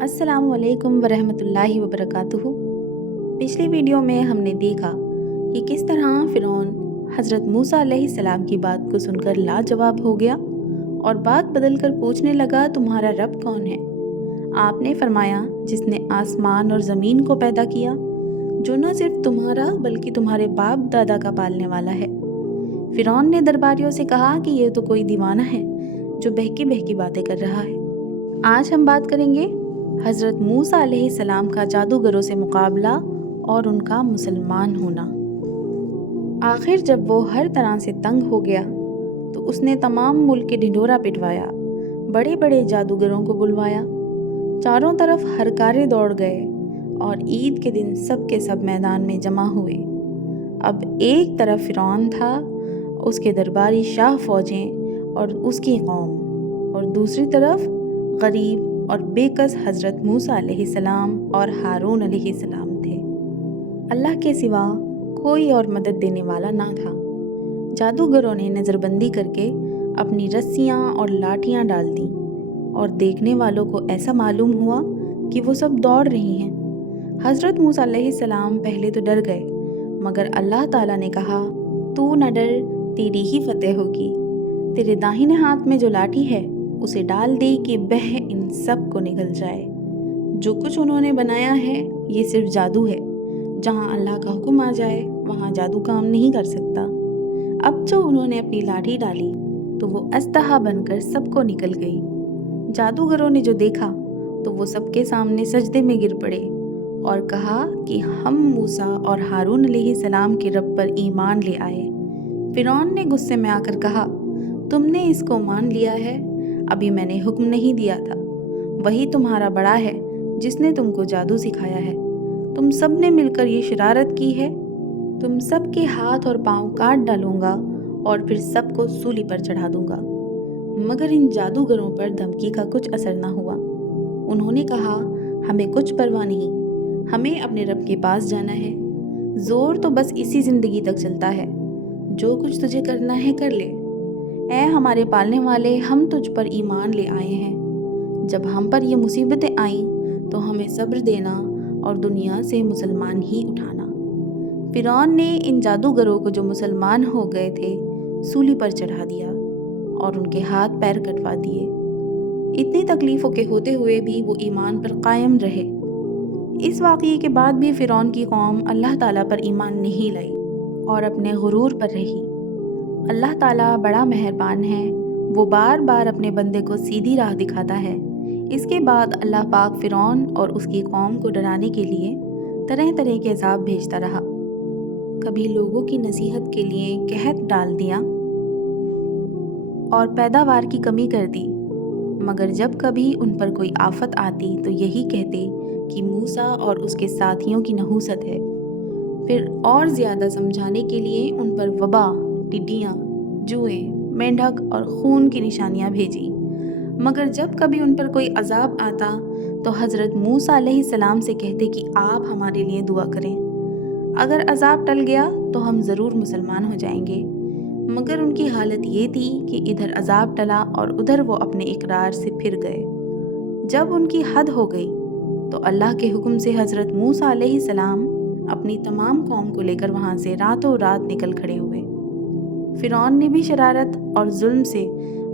अस्सलाम वालेकुम वरहमतुल्लाहि वबरकातुहू। पिछली वीडियो में हमने देखा कि किस तरह फ़िरौन हज़रत मूसा अलैहिस्सलाम की बात को सुनकर लाजवाब हो गया और बात बदलकर पूछने लगा, तुम्हारा रब कौन है? आपने फरमाया, जिसने आसमान और ज़मीन को पैदा किया, जो न सिर्फ तुम्हारा बल्कि तुम्हारे बाप दादा का पालने वाला है। फ़िरौन ने दरबारियों से कहा कि ये तो कोई दीवाना है जो बहकी बहकी बातें कर रहा है। आज हम बात करेंगे हज़रत मूसा अलैहिस्सलाम का जादूगरों से मुकाबला और उनका मुसलमान होना। आखिर जब वो हर तरह से तंग हो गया तो उसने तमाम मुल्क के ढिंढोरा पिटवाया, बड़े बड़े जादूगरों को बुलवाया। चारों तरफ हरकारे दौड़ गए और ईद के दिन सब के सब मैदान में जमा हुए। अब एक तरफ फ़िरौन था, उसके दरबारी शाह फ़ौजें और उसकी कौम, और दूसरी तरफ गरीब और बेकस हज़रत मूसा अलैहिस्सलाम और हारून अलैहिस्सलाम थे। अल्लाह के सिवा कोई और मदद देने वाला ना था। जादूगरों ने नज़रबंदी करके अपनी रस्सियाँ और लाठियाँ डाल दीं और देखने वालों को ऐसा मालूम हुआ कि वो सब दौड़ रही हैं। हज़रत मूसा अलैहिस्सलाम पहले तो डर गए, मगर अल्लाह ताला ने कहा, तू न डर, तेरी ही फतेह होगी। तेरे दाहिने हाथ में जो लाठी है उसे डाल दे कि बह इन सब को निगल जाए। जो कुछ उन्होंने बनाया है ये सिर्फ जादू है। जहाँ अल्लाह का हुक्म आ जाए वहाँ जादू काम नहीं कर सकता। अब जो उन्होंने अपनी लाठी डाली तो वो अस्तहा बनकर सबको निकल गई। जादूगरों ने जो देखा तो वो सबके सामने सजदे में गिर पड़े और कहा कि हम मूसा और हारून अलैहिस्सलाम के रब पर ईमान ले आए। फ़िरौन ने गुस्से में आकर कहा, तुमने इसको मान लिया है? अभी मैंने हुक्म नहीं दिया था। वही तुम्हारा बड़ा है जिसने तुमको जादू सिखाया है। तुम सब ने मिलकर ये शरारत की है। तुम सब के हाथ और पांव काट डालूंगा और फिर सबको सूली पर चढ़ा दूंगा। मगर इन जादूगरों पर धमकी का कुछ असर न हुआ। उन्होंने कहा, हमें कुछ परवाह नहीं, हमें अपने रब के पास जाना है। जोर तो बस इसी ज़िंदगी तक चलता है। जो कुछ तुझे करना है कर ले। ऐ हमारे पालने वाले, हम तुझ पर ईमान ले आए हैं। जब हम पर ये मुसीबतें आईं तो हमें सब्र देना और दुनिया से मुसलमान ही उठाना। फ़िरौन ने इन जादूगरों को जो मुसलमान हो गए थे सूली पर चढ़ा दिया और उनके हाथ पैर कटवा दिए। इतनी तकलीफ़ों के होते हुए भी वो ईमान पर कायम रहे। इस वाक़ये के बाद भी फ़िरौन की कौम अल्लाह ताला पर ईमान नहीं लाई और अपने गुरूर पर रही। अल्लाह ताला बड़ा मेहरबान है, वो बार बार अपने बंदे को सीधी राह दिखाता है। इसके बाद अल्लाह पाक फ़िरौन और उसकी कौम को डराने के लिए तरह तरह के अज़ाब भेजता रहा। कभी लोगों की नसीहत के लिए कहत डाल दिया और पैदावार की कमी कर दी, मगर जब कभी उन पर कोई आफत आती तो यही कहते कि मूसा और उसके साथियों की नहूसत है। फिर और ज़्यादा समझाने के लिए उन पर वबा, टिड्डियाँ, जुएँ, मेंढक और खून की निशानियाँ भेजी। मगर जब कभी उन पर कोई अजाब आता तो हज़रत मूसा अलैहिस्सलाम से कहते कि आप हमारे लिए दुआ करें। अगर अजाब टल गया तो हम ज़रूर मुसलमान हो जाएंगे। मगर उनकी हालत ये थी कि इधर अजाब टला और उधर वो अपने इकरार से फिर गए। जब उनकी हद हो गई तो अल्लाह के हुक्म से हज़रत मूसा अलैहिस्सलाम अपनी तमाम कौम को लेकर वहाँ से रातों रात निकल खड़े हुए। फ़िरौन ने भी शरारत और जुल्म से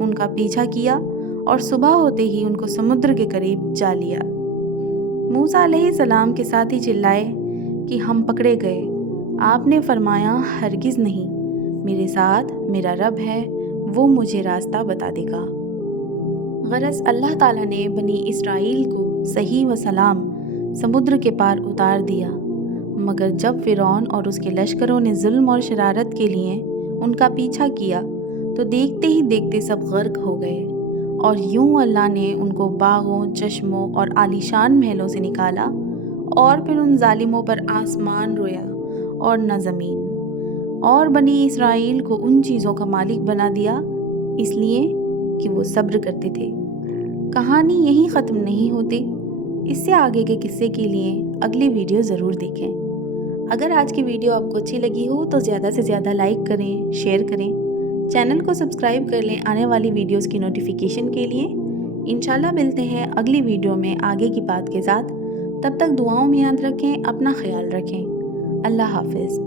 उनका पीछा किया और सुबह होते ही उनको समुद्र के करीब जा लिया। मूसा अलैहिस्सलाम के साथी चिल्लाए कि हम पकड़े गए। आपने फरमाया, हरगिज़ नहीं, मेरे साथ मेरा रब है, वो मुझे रास्ता बता देगा। गरज अल्लाह ताला ने बनी इसराइल को सही व सलाम समुद्र के पार उतार दिया। मगर जब फ़िरौन और उसके लश्करों ने जुल्म और शरारत के लिए उनका पीछा किया तो देखते ही देखते सब गर्क हो गए और यूं अल्लाह ने उनको बागों, चश्मों और आलीशान महलों से निकाला और फिर उन जालिमों पर आसमान रोया और न ज़मीन, और बनी इसराइल को उन चीज़ों का मालिक बना दिया इसलिए कि वो सब्र करते थे। कहानी यहीं ख़त्म नहीं होती। इससे आगे के किस्से के लिए अगली वीडियो ज़रूर देखें। अगर आज की वीडियो आपको अच्छी लगी हो तो ज़्यादा से ज़्यादा लाइक करें, शेयर करें, चैनल को सब्सक्राइब कर लें आने वाली वीडियोस की नोटिफिकेशन के लिए। انشاءاللہ ملتے ہیں اگلی ویڈیو میں آگے کی بات کے ساتھ. تب تک دعاؤں میں یاد رکھیں، اپنا خیال رکھیں. اللہ حافظ.